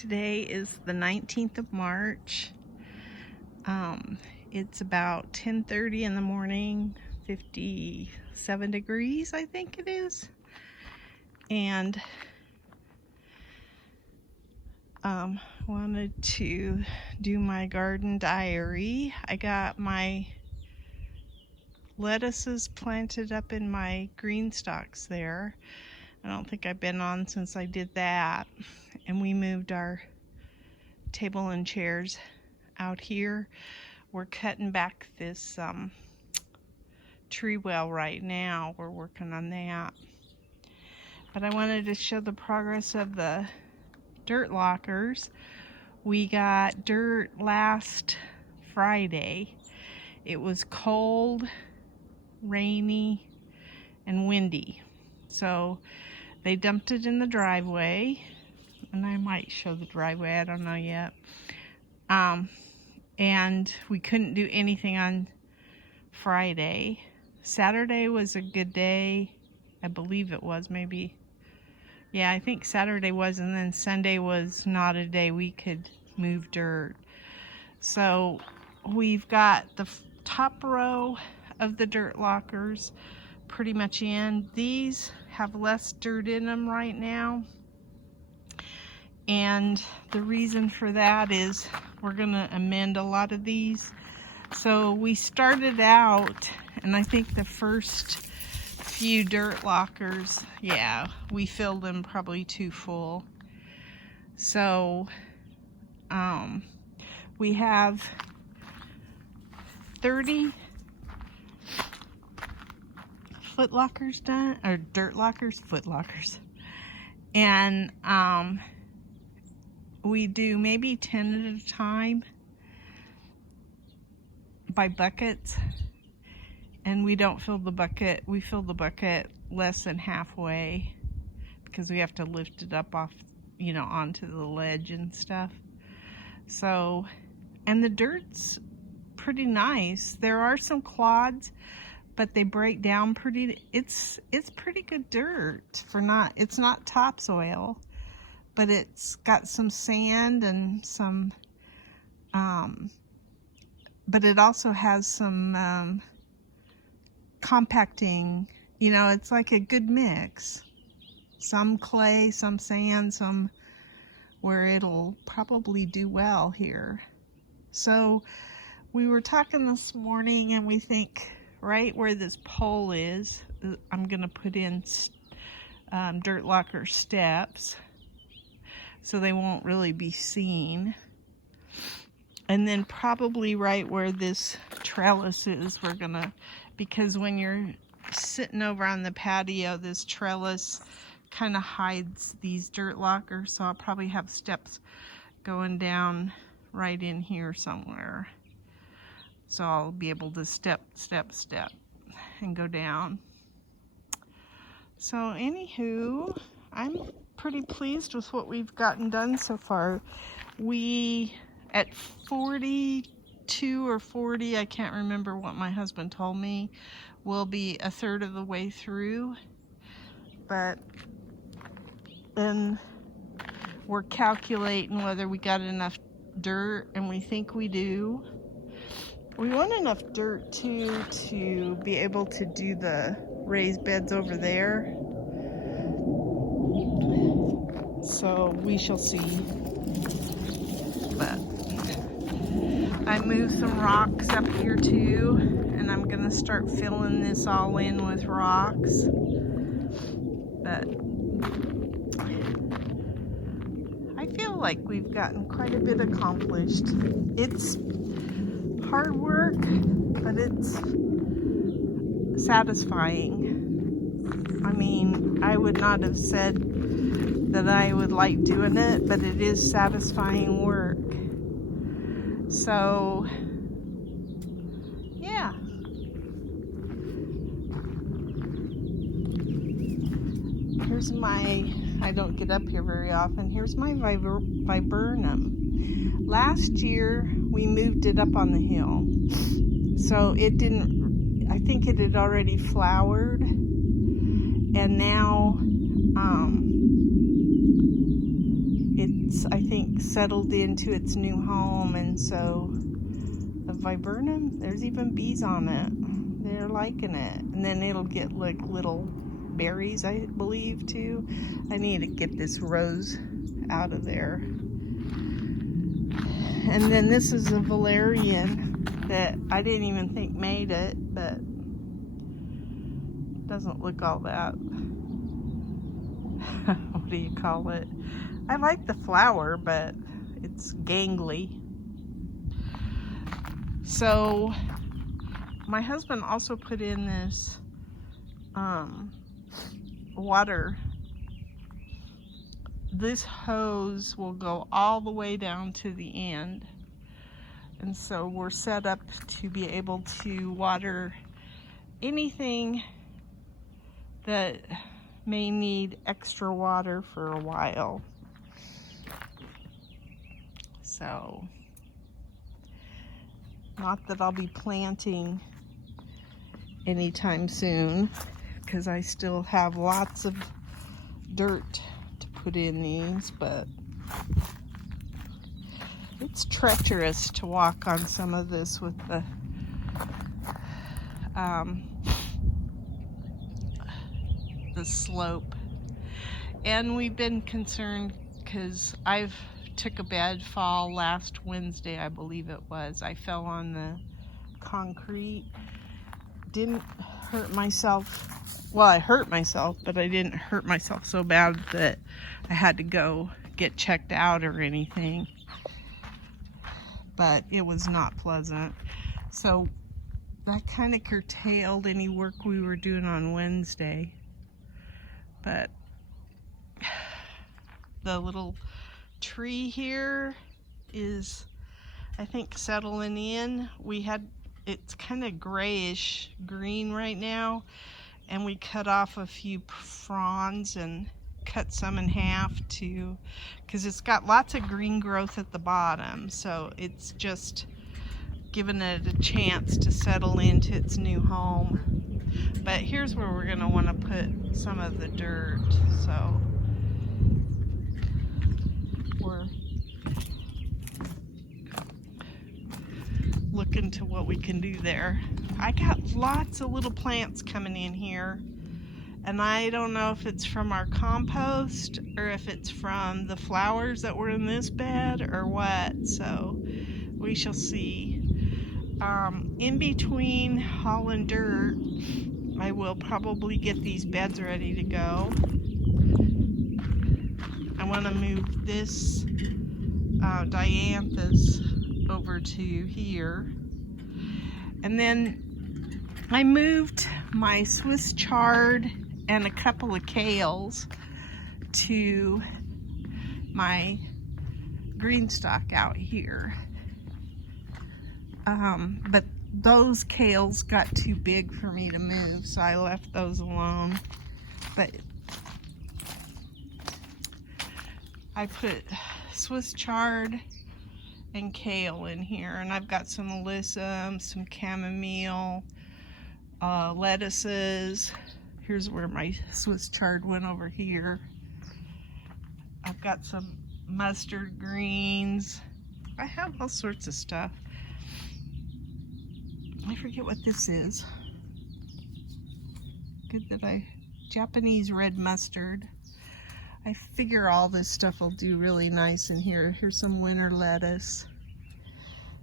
Today is the 19th of March. It's about 10:30 in the morning, 57 degrees, I think it is. And wanted to do my garden diary. I got my lettuces planted up in my GreenStalks there. I don't think I've been on since I did that. And we moved our table and chairs out here. We're cutting back this tree well right now. We're working on that. But I wanted to show the progress of the dirt lockers. We got dirt last Friday. It was cold, rainy, and windy. So they dumped it in the driveway, and I might show the driveway, I don't know yet. And we couldn't do anything on Friday. Saturday was a good day. I believe it was, maybe. Yeah, I think Saturday was, and then Sunday was not a day we could move dirt. So we've got the top row of the dirt lockers pretty much in. These have less dirt in them right now. And the reason for that is we're gonna amend a lot of these. So we started out, and I think the first few dirt lockers, yeah, we filled them probably too full. So we have 30 foot lockers done, or dirt lockers, foot lockers. And we do maybe 10 at a time by buckets. And we don't fill the bucket, we fill the bucket less than halfway because we have to lift it up off, onto the ledge and stuff. So, and the dirt's pretty nice. There are some clods, but they break down pretty, it's pretty good dirt for it's not topsoil, but it's got some sand and some, but it also has some, compacting, it's like a good mix. Some clay, some sand, some where it'll probably do well here. So we were talking this morning, and we think right where this pole is, I'm gonna put in dirt locker steps so they won't really be seen. And then probably right where this trellis is, we're gonna, because when you're sitting over on the patio, this trellis kind of hides these dirt lockers, so I'll probably have steps going down right in here somewhere. So I'll be able to step, and go down. So anywho, I'm pretty pleased with what we've gotten done so far. We, at 42 or 40, I can't remember what my husband told me, we'll be a third of the way through. But then we're calculating whether we got enough dirt, and we think we do. We want enough dirt too to be able to do the raised beds over there. So we shall see. But I moved some rocks up here too, and I'm gonna start filling this all in with rocks. But I feel like we've gotten quite a bit accomplished. It's hard work, but it's satisfying. I mean, I would not have said that I would like doing it, but it is satisfying work. So, yeah. Here's my, I don't get up here very often, here's my viburnum. Last year, we moved it up on the hill. So it didn't, I think it had already flowered. And now, it's, I think, settled into its new home, and so the viburnum, there's even bees on it. They're liking it. And then it'll get like little berries, I believe, too. I need to get this rose out of there. And then this is a valerian that I didn't even think made it, but doesn't look all that, what do you call it? I like the flower, but it's gangly. So my husband also put in this water. This hose will go all the way down to the end, and so we're set up to be able to water anything that may need extra water for a while. So, not that I'll be planting anytime soon, because I still have lots of dirt to put in these, but it's treacherous to walk on some of this with the slope. And we've been concerned because I've took a bad fall last Wednesday, I believe it was. I fell on the concrete. Didn't hurt myself. Well, I hurt myself, but I didn't hurt myself so bad that I had to go get checked out or anything. But it was not pleasant. So that kind of curtailed any work we were doing on Wednesday. But the little tree here is, I think, settling in. It's kind of grayish green right now, and we cut off a few fronds and cut some in half too, because it's got lots of green growth at the bottom, so it's just giving it a chance to settle into its new home. But here's where we're going to want to put some of the dirt, so we're looking to what we can do there. I got lots of little plants coming in here, and I don't know if it's from our compost or if it's from the flowers that were in this bed or what, so we shall see. In between hauling dirt, I will probably get these beds ready to go. I want to move this dianthus over to here. And then I moved my Swiss chard and a couple of kales to my GreenStalk out here. But those kales got too big for me to move, so I left those alone. But I put Swiss chard and kale in here, and I've got some alyssum, some chamomile, lettuces. Here's where my Swiss chard went over here. I've got some mustard greens. I have all sorts of stuff. I forget what this is. Good that Japanese red mustard. I figure all this stuff will do really nice in here. Here's some winter lettuce.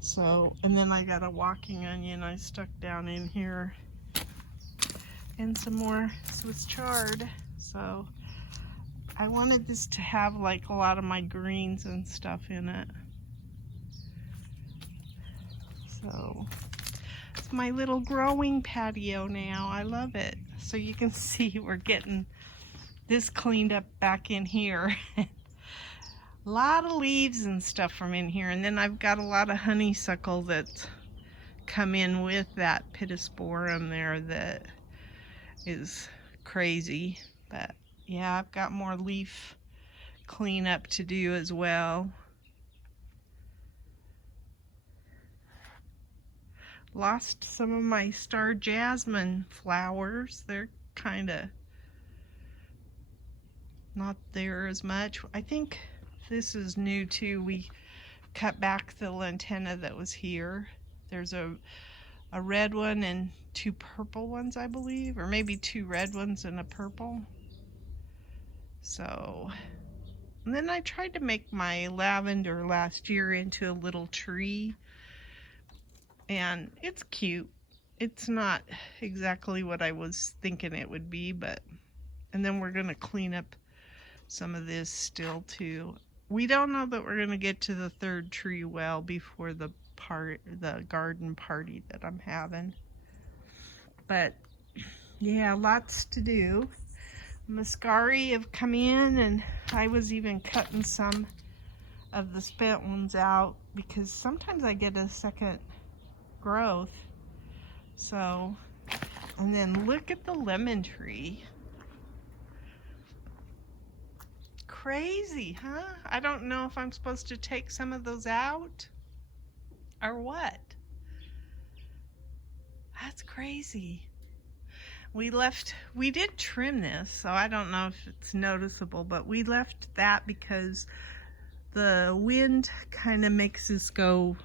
So, and then I got a walking onion I stuck down in here. And some more Swiss chard. So, I wanted this to have like a lot of my greens and stuff in it. So, it's my little growing patio now. I love it. So you can see we're getting this cleaned up back in here. A lot of leaves and stuff from in here, and then I've got a lot of honeysuckle that's come in with that pittosporum there that is crazy. But yeah, I've got more leaf cleanup to do as well. Lost some of my star jasmine flowers. They're kind of not there as much. I think This is new too. We cut back the lantana that was here. There's a red one and 2 purple ones, I believe, or maybe 2 red ones and a purple. So, and then I tried to make my lavender last year into a little tree, and it's cute. It's not exactly what I was thinking it would be, but, and then we're gonna clean up some of this still too. We don't know that we're gonna get to the 3rd tree well before the garden party that I'm having. But yeah, lots to do. Muscari have come in, and I was even cutting some of the spent ones out because sometimes I get a second growth. So, and then look at the lemon tree. Crazy, huh? I don't know if I'm supposed to take some of those out or what. That's crazy. We did trim this, so I don't know if it's noticeable, but we left that because the wind kind of makes this go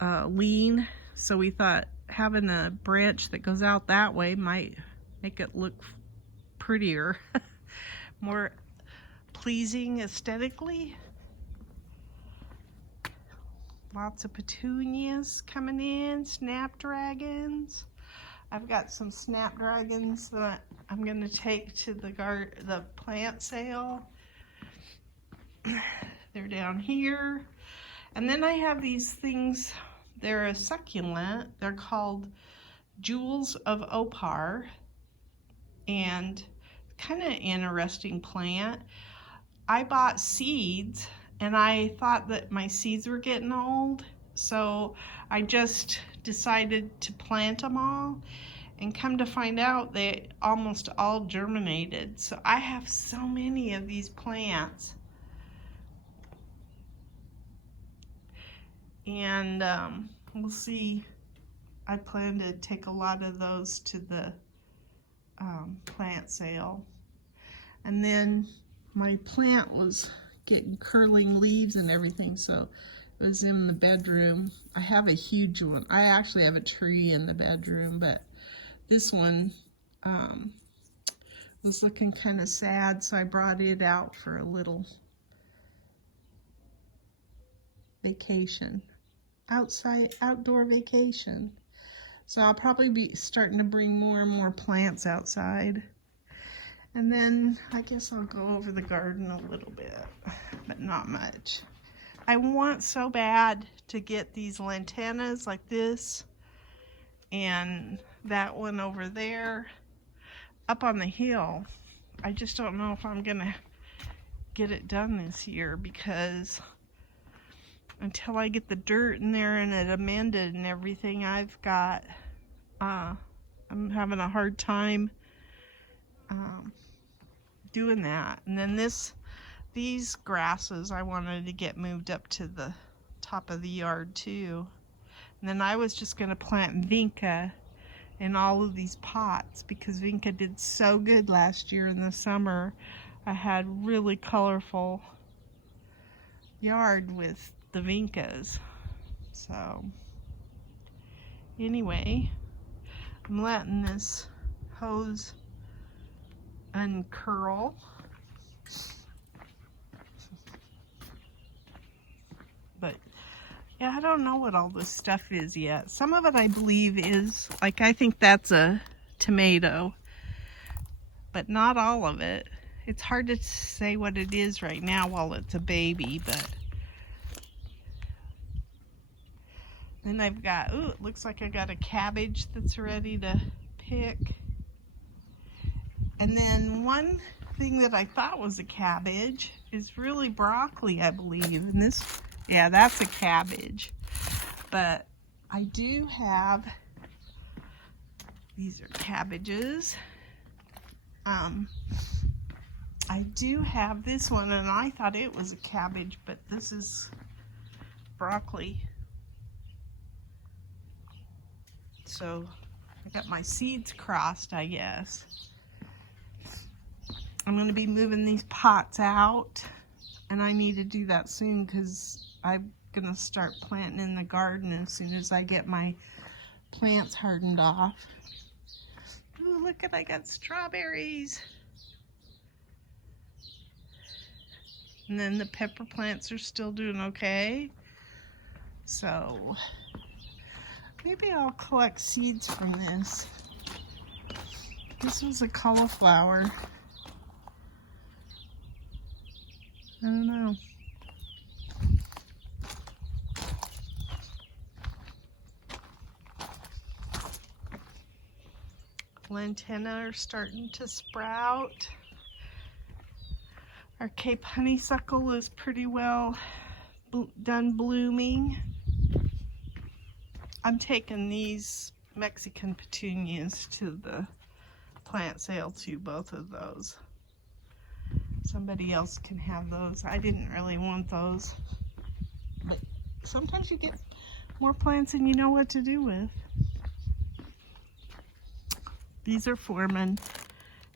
lean. So we thought having a branch that goes out that way might make it look prettier, more pleasing aesthetically. Lots of petunias coming in, snapdragons. I've got some snapdragons that I'm going to take to the plant sale. They're down here. And then I have these things. They're a succulent. They're called Jewels of Opar. And kind of interesting plant. I bought seeds, and I thought that my seeds were getting old. So I just decided to plant them all, and come to find out they almost all germinated. So I have so many of these plants. And we'll see. I plan to take a lot of those to the plant sale. And then my plant was getting curling leaves and everything, so it was in the bedroom. I have a huge one. I actually have a tree in the bedroom, but this one was looking kind of sad, so I brought it out for a little vacation, outdoor vacation. So I'll probably be starting to bring more and more plants outside. And then I guess I'll go over the garden a little bit, but not much. I want so bad to get these lantanas like this and that one over there up on the hill. I just don't know if I'm gonna get it done this year, because until I get the dirt in there and it amended and everything, I've got I'm having a hard time doing that. And then these grasses I wanted to get moved up to the top of the yard too. And then I was just going to plant vinca in all of these pots, because vinca did so good last year in the summer. I had really colorful yard with the vincas. So anyway, I'm letting this hose uncurl. But yeah, I don't know what all this stuff is yet. Some of it I believe is, like, I think that's a tomato, but not all of it. It's hard to say what it is right now while it's a baby, but then I've got, ooh, it looks like I got a cabbage that's ready to pick. And then one thing that I thought was a cabbage is really broccoli, I believe. And this, yeah, that's a cabbage. But I do have, these are cabbages. I do have this one, and I thought it was a cabbage, but this is broccoli. So I got my seeds crossed, I guess. I'm going to be moving these pots out And I need to do that soon because I'm gonna start planting in the garden as soon as I get my plants hardened off. Ooh, look at, I got strawberries. And then the pepper plants are still doing okay. So maybe I'll collect seeds from this. This was a cauliflower. I don't know. Lantana are starting to sprout. Our Cape honeysuckle is pretty well done blooming. I'm taking these Mexican petunias to the plant sale too, both of those. Somebody else can have those. I didn't really want those, but sometimes you get more plants than you know what to do with. These are Foreman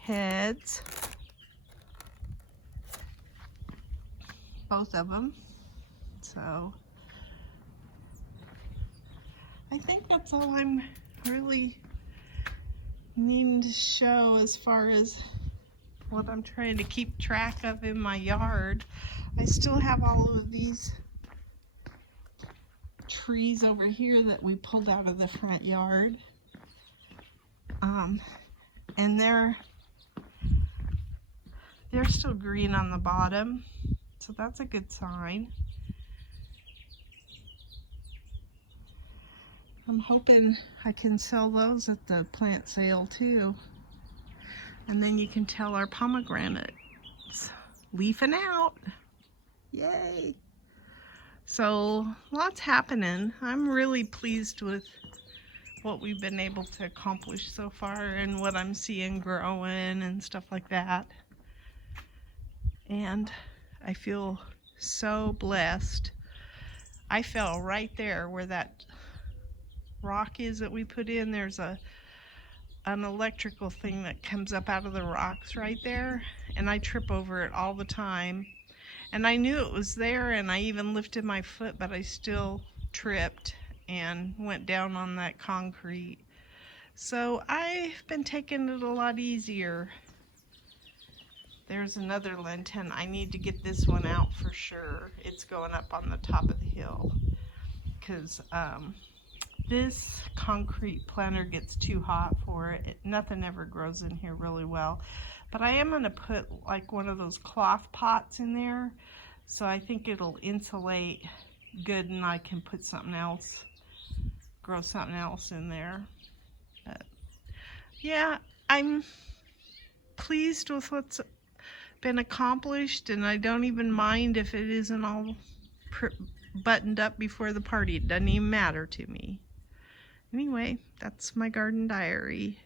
heads, both of them. So I think that's all I'm really needing to show as far as what I'm trying to keep track of in my yard. I still have all of these trees over here that we pulled out of the front yard. And they're still green on the bottom, so that's a good sign. I'm hoping I can sell those at the plant sale too. And then you can tell our pomegranates leafing out. Yay! So lots happening. I'm really pleased with what we've been able to accomplish so far and what I'm seeing growing and stuff like that. And I feel so blessed. I fell right there where that rock is that we put in. There's an electrical thing that comes up out of the rocks right there, and I trip over it all the time. And I knew it was there, and I even lifted my foot, but I still tripped and went down on that concrete. So I've been taking it a lot easier. There's another lenten. I need to get this one out for sure. It's going up on the top of the hill because this concrete planter gets too hot for it. Nothing ever grows in here really well. But I am going to put like one of those cloth pots in there, so I think it'll insulate good and I can put something else, grow something else in there. But yeah, I'm pleased with what's been accomplished, and I don't even mind if it isn't all buttoned up before the party. It doesn't even matter to me. Anyway, that's my garden diary.